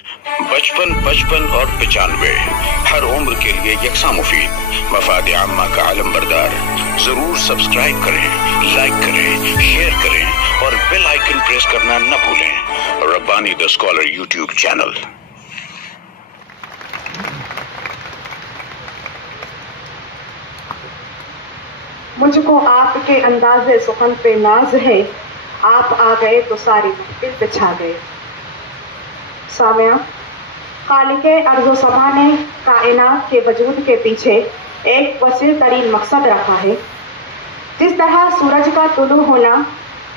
55, 55 और 95 हर उम्र के लिए यकसा मुफीद, मफाद आम्मा का आलम बरदार। जरूर सब्सक्राइब करें, लाइक करें, शेयर करें और बेल आइकन प्रेस करना न भूलें। Rabbani the scholar YouTube channel. मुझको आपके अंदाज़े सुखन पे नाज है, आप आ गए तो सारी महफिल पे छा गए। सामिया, खालिके अर्ज़ो समा ने कायनात के वजूद के पीछे एक वसील तरीन मकसद रखा है। जिस तरह सूरज का तुलू होना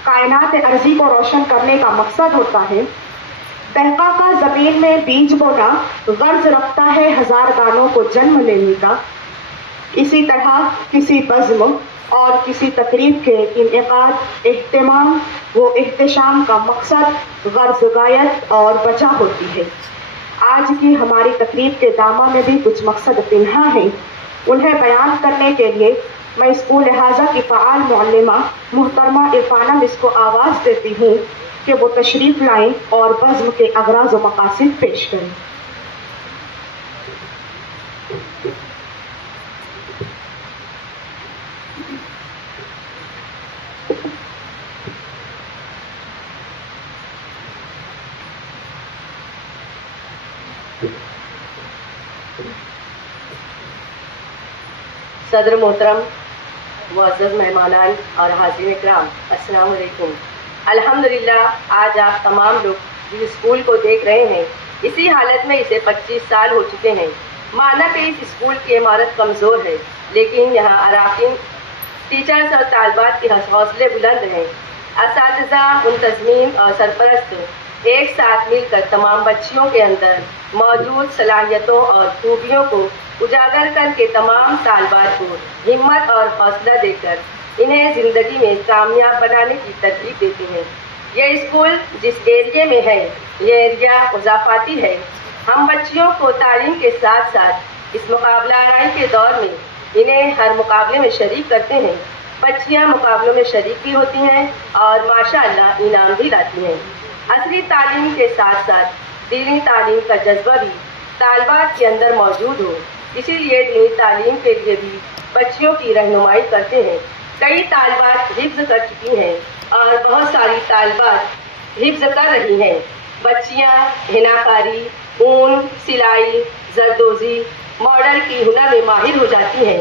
कायनात अर्ज़ी को रोशन करने का मकसद होता है, तहक़ा का ज़मीन में बीज बोना गर्ज रखता है हज़ार दानों को जन्म लेने का। इसी तरह किसी बज़्म और किसी तकरीब के इनेकाद, एहतमाम व एहतशाम का मकसद गर्ज गायत और बचा होती है। आज की हमारी तकरीब के दामा में भी कुछ मकसद पिन्हा हैं। उन्हें बयान करने के लिए मैं स्कूल लिहाजा की फ़आल मुअल्लिमा मुहतरमा इरफाना मिस को आवाज़ देती हूँ कि वो तशरीफ़ लाएँ और बज़्म के अगराज़ व मक़ासिद पेश करें। सदर मोहतरम, मुअज़्ज़ज़ मेहमानान और हाज़िरीन इकराम, अस्सलाम वालेकुम। अल्हम्दुलिल्लाह आज आप तमाम लोग जिस स्कूल को देख रहे हैं, इसी हालत में इसे 25 साल हो चुके हैं। माना कि इस स्कूल की इमारत कमज़ोर है, लेकिन यहाँ अराकीन, टीचर्स और तालबात के हौसले बुलंद हैं। असातिज़ा, मुंतज़मीन और सरपरस्त एक साथ मिलकर तमाम बच्चियों के अंदर मौजूद सलाहियतों और खूबियों को उजागर करके तमाम तालबात को हिम्मत और हौसला देकर इन्हें ज़िंदगी में कामयाब बनाने की तरकीब देते हैं। यह स्कूल जिस एरिया में है, यह एरिया मुज़ाफ़ाती है। हम बच्चियों को तालीम के साथ साथ इस मुकाबला आराई के दौर में इन्हें हर मुकाबले में शरीक करते हैं। बच्चियां मुकाबलों में शरीक भी होती हैं और माशाअल्लाह इनाम भी लाती हैं। असली तालीम के साथ साथ दीनी तालीम का जज्बा भी तालबात के अंदर मौजूद हो, इसीलिए दीनी तालीम के लिए भी बच्चियों की रहनुमाई करते हैं। कई तालबात हिफ्ज़ कर चुकी हैं और बहुत सारी तालबात हिफ्ज़ कर रही हैं। बच्चियां हिनाकारी, ऊन, सिलाई, जरदोज़ी, मॉडल की हुनर में माहिर हो जाती हैं।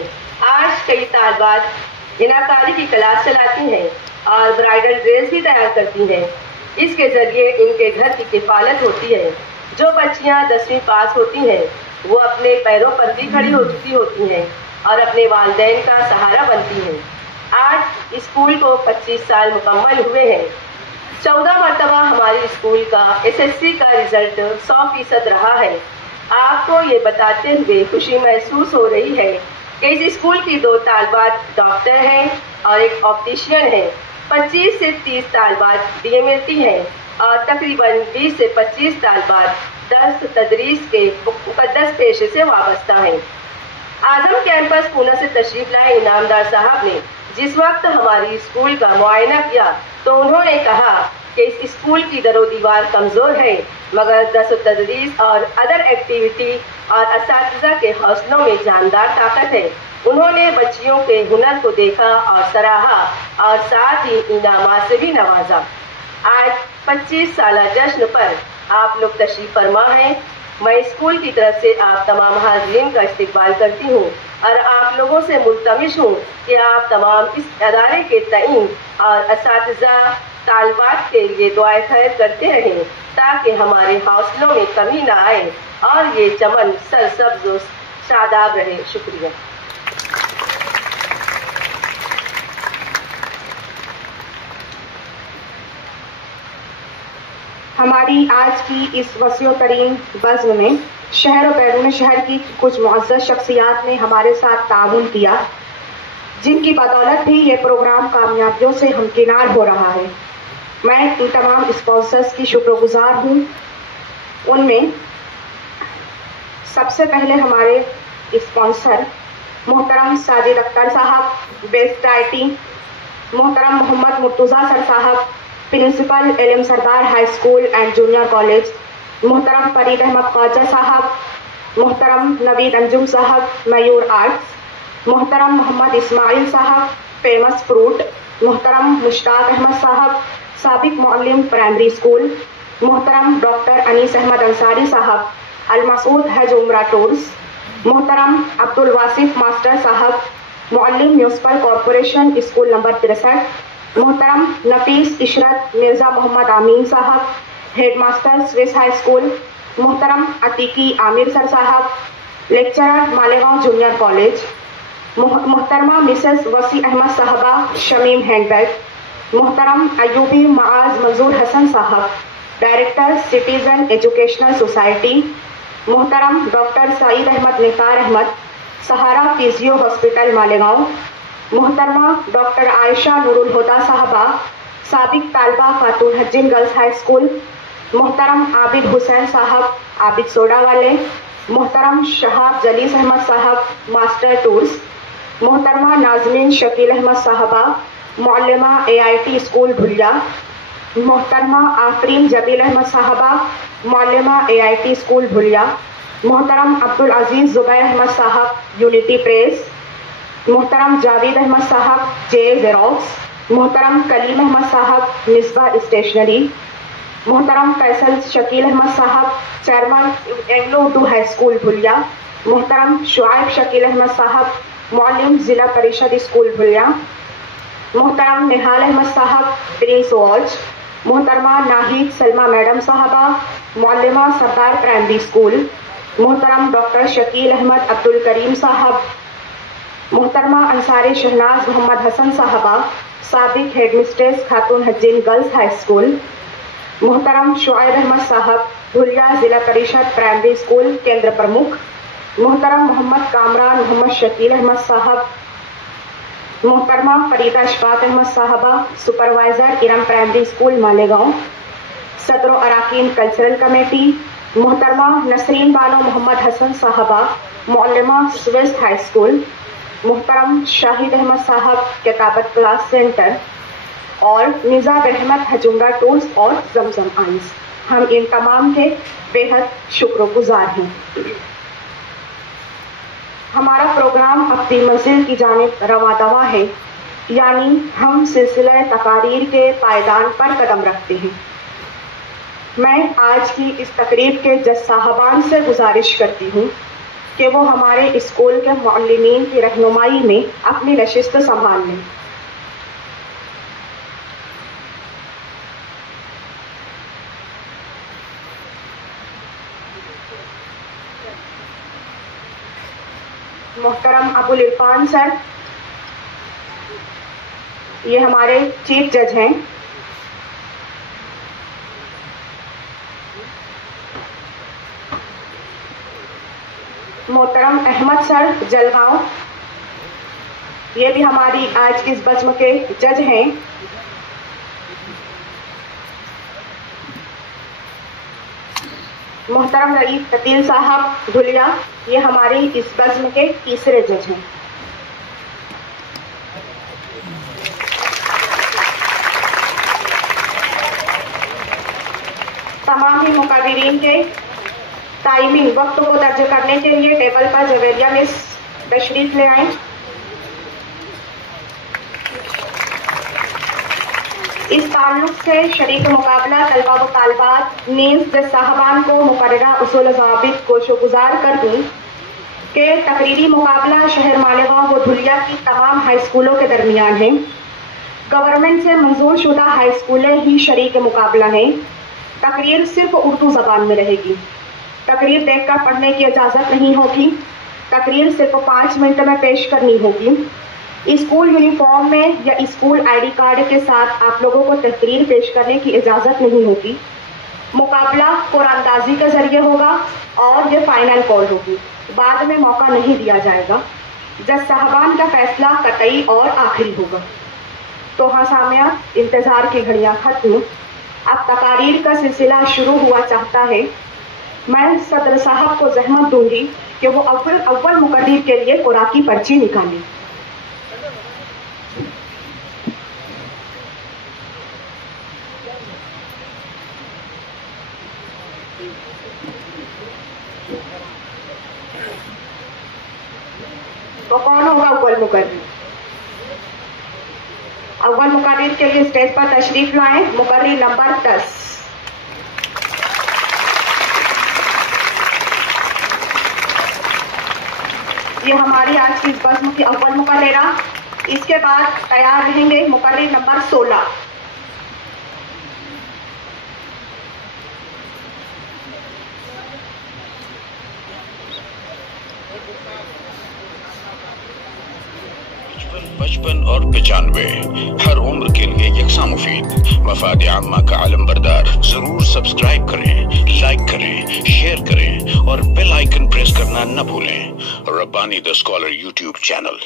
आज कई तालबात हिनाकारी की क्लास चलाती हैं और ब्राइडल ड्रेस भी तैयार करती हैं। इसके ज़रिए इनके घर की किफ़ालत होती है। जो बच्चियां 10वीं पास होती हैं, वो अपने पैरों पर भी खड़ी हो चुकी होती हैं और अपने वालिदैन का सहारा बनती हैं। आज स्कूल को 25 साल मुकम्मल हुए हैं। 14 मरतबा हमारी स्कूल का SSC का रिज़ल्ट 100% रहा है। आपको ये बताते हुए खुशी महसूस हो रही है कि इस स्कूल की 2 तालबात डॉक्टर हैं और एक ऑप्टिशियन है। 25 से 30 तालबात DMLT हैं और तकरीबन 20 से 25 तालबात दर्स तदरीस के मुक़द्दस पेशे से वाबस्ता हैं। आज़म कैंपस पूना से तशरीफ़ लाए इनामदार साहब ने जिस वक्त हमारी स्कूल का मुआयना किया तो उन्होंने कहा कि इस स्कूल की दरो दीवार कमज़ोर है, मगर दर्स तदरीस और अदर एक्टिविटी और असातिज़ा के हौसलों में जानदार ताकत है। उन्होंने बच्चियों के हुनर को देखा और सराहा और साथ ही इनामात से भी नवाजा। आज 25 साला जश्न पर आप लोग तशरीफ़ फरमा हैं। मैं स्कूल की तरफ से आप तमाम हाज़रीन का इस्तकबाल करती हूँ और आप लोगों से मुल्तमिस हूँ कि आप तमाम इस अदारे के तईन और असातिज़ा तालबात के लिए दुआए खैर करते रहें ताकि हमारे हौसलों में कमी ना आए और ये चमन सरसब्ज़ और शादाब रहे। शुक्रिया। हमारी आज की इस वसीअ तरीन बज़्म में शहर और बैरून शहर की कुछ मुअज़्ज़ज़ शख्सियात ने हमारे साथ ताउन किया, जिनकी बदौलत भी ये प्रोग्राम कामयाबियों से हमकिनार हो रहा है। मैं इन तमाम स्पॉन्सर्स की शुक्रगुजार हूँ। उनमें सबसे पहले हमारे स्पॉन्सर मोहतरम साजिद अख्तर साहब, बेस्ट आईटी, मोहतरम मोहम्मद मुर्तज़ा सर साहब, principal LM Sardar high school and junior college, मोहतरम फरीद अहमद ख्वाजा साहब, मोहतरम नवीद अंजुम साहब, मयूर आर्ट्स, मोहतरम मोहम्मद इस्माइल साहब, फेमस फ्रूट, मोहतरम मुश्ताक अहमद साहब, साबिक मुअल्लिम प्राइमरी स्कूल, मोहतरम डॉक्टर अनीस अहमद अंसारी साहब, अल मसूद हज उम्रा टूर्स, मोहतरम अब्दुल वासिफ मास्टर साहब, Muallem municipal corporation school number 63, मोहतरम नफीस इशरत मिर्ज़ा मोहम्मद आमीन साहब, head master Swiss high school, मोहतरम अतीकी आमिर सर साहब, लेक्चरर मालेगांव जूनियर कॉलेज, मोहतरमा मिसेस वसी अहमद साहबा शमीम हैंडबैग, मोहतरम अयूबी माज मंजूर हसन साहब, डायरेक्टर सिटीजन एजुकेशनल सोसाइटी, मोहतरम डॉक्टर सईद अहमद निसार अहमद, सहारा फिजियो हॉस्पिटल मालेगांव, मोहतरमा डॉक्टर आयशा नूरुल हुदा साहबा, साबिक तालबा खातून हज्जिन गर्ल्स हाई स्कूल, मोहतरम आबिद हुसैन साहब, आबिद सोडा वाले, मोहतरम शहाब जलीस अहमद साहब, मास्टर टूर्स, मोहतरमा नाजमीन शकील अहमद साहबा, मुअल्लिमा AIT स्कूल भुलिया, मोहतरमा आफरीन जबील अहमद साहबा, मुअल्लिमा AIT स्कूल भुलिया, मोहतरम अब्दुल अजीज जुबैर अहमद साहब, यूनिटी प्रेस, मोहतरम जावेद अहमद साहब, जे जेरोक्स, मोहतरम कलीम अहमद साहब, मिसबा स्टेशनरी, मोहतरम Faisal Shakeel Ahmad sahab, chairman Anglo Urdu high school Bhulia, मोहतरम शुआइब शकील अहमद साहब, मुअल्लिम जिला परिषद स्कूल भुलिया, मोहतरम निहाल अहमद साहब, प्रिंस वॉच, मोहतरमा नाहिद सलमा मैडम साहबा, मुअल्लिमा सरदार प्राइमरी स्कूल, मोहतरम डॉक्टर शकील अहमद अब्दुल करीम साहब, मोहतरमा अंसारी शहनाज मोहम्मद हसन साहबा, साबिक हेड मिस्ट्रेस खातून हज्जिन गर्ल्स हाई स्कूल, मोहतरम शुआइब अहमद साहब, भुलिया जिला परिषद प्राइमरी स्कूल केंद्र प्रमुख, मोहतरम मोहम्मद कामरान मोहम्मद शकील अहमद साहब, मोहतरमा फरीदा अशफाक अहमद साहबा, supervisor Iram primary school Malegaon, सदर अराकीन कल्चरल कमेटी, मोहतरमा नसरीन बानो मोहम्मद हसन साहबा, मुअल्लिमा स्विस हाई स्कूल, मोहतरम शाहिद अहमद साहब, किताबत क्लास सेंटर, और निज़ार अहमद हजुमरा टूर्स और जमजम आइंस। हम इन तमाम के बेहद शुक्रगुजार हैं। हमारा प्रोग्राम अपनी मंजिल की जानिब रवा दवा है, यानी हम सिलसिला तकारीर के पायदान पर कदम रखते हैं। मैं आज की इस तकरीब के जज साहबान से गुजारिश करती हूँ कि वो हमारे स्कूल के मुअल्लिमीन की रहनुमाई में अपनी नशिस्त संभाल लें। मोहतरम अबुल इरफान सर, ये हमारे चीफ जज हैं। मोहतरम अहमद सर जलगांव, ये भी हमारी आज की इस बज़्म के जज हैं। मोहतरम रईस कतील साहब धुलिया, ये हमारी इस बज़्म के तीसरे जज हैं। तमाम ही मुक़र्रिरीन के टाइमिंग वक्त को दर्ज करने के लिए टेबल पर जवेरिया में तशरीफ ले आए। इस ताल्लुक से शरीक मुकाबला तलबा व तालिबात नीज़ जज साहबान को मुकर्ररा उसूल ज़ाबित कोशोगुजार कर दूँ कि तकरीरी मुकाबला शहर मालेगांव व धुलिया की तमाम हाई स्कूलों के दरमियान है। गवर्नमेंट से मंजूर शुदा हाई स्कूलें ही शरीक मुकाबला हैं। तकरीर सिर्फ उर्दू ज़बान में रहेगी। तकरीर देखकर पढ़ने की इजाज़त नहीं होगी। तकरीर सिर्फ 5 मिनट में पेश करनी होगी। स्कूल यूनिफॉर्म में या स्कूल ID कार्ड के साथ आप लोगों को तकरीर पेश करने की इजाज़त नहीं होगी। मुकाबला कुरानदाजी के ज़रिए होगा और ये फाइनल कॉल होगी। बाद में मौका नहीं दिया जाएगा। जज साहबान का फैसला कतई और आखिरी होगा। तो हाँ सामिया, इंतज़ार की घड़ियाँ खत्म, अब तकारीर का सिलसिला शुरू हुआ चाहता है। मैं सदर साहब को जहमत दूंगी कि वो अव्वल मुकर्रिर के लिए कुरान की पर्ची निकालें। अव्वल मुकर्रिर। अव्वल मुकर्रिर के लिए स्टेज पर तशरीफ लाएं मुकर्रिर नंबर 10। ये हमारी आज की इस बज़्म की अव्वल मुकर्रिरा। इसके बाद तैयार रहेंगे मुकर्रिर नंबर 16। पचपन और 95 हर उम्र के लिए यकसा मुफीद। मफाद आम्मा का आलम बरदार। जरूर सब्सक्राइब करें, लाइक करें, शेयर करें और बेल आइकन प्रेस करना न भूलें। Rabbani the scholar YouTube channel.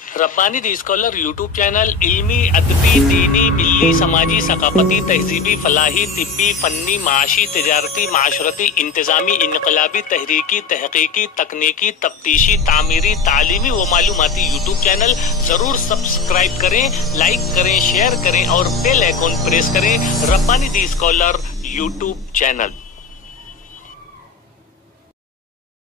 Rabbani the scholar YouTube channel इल्मी, अदबी, दीनी, मिल्ली, समाजी, सकाफती, तहजीबी, फलाही, तिब्बी, फन्नी, माशी, तिजारती, माशरती, इंतजामी, इनकलाबी, तहरीकी, तहकीकी, तकनीकी, तफ्तीशी, तामीरी, तालीमी व मालूमाती यूट्यूब चैनल। ज़रूर सब्सक्राइब करें, लाइक करें, शेयर करें और बेल आइकन प्रेस करें। Rabbani the scholar YouTube channel.